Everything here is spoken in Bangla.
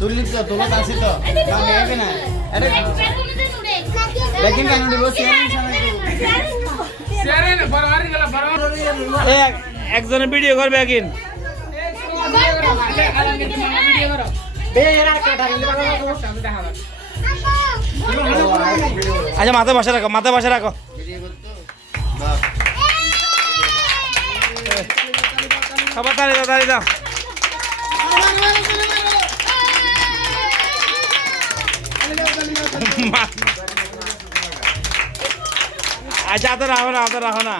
তুললি তো তোলা আছে তো নেবে না আরে দেখেন কেন দিব শেয়ারিং একজনের ভিডিও করবে একদিন আচ্ছা মাথা বসে রাখো সবার তাড়ি দাও আচ্ছা রাখো না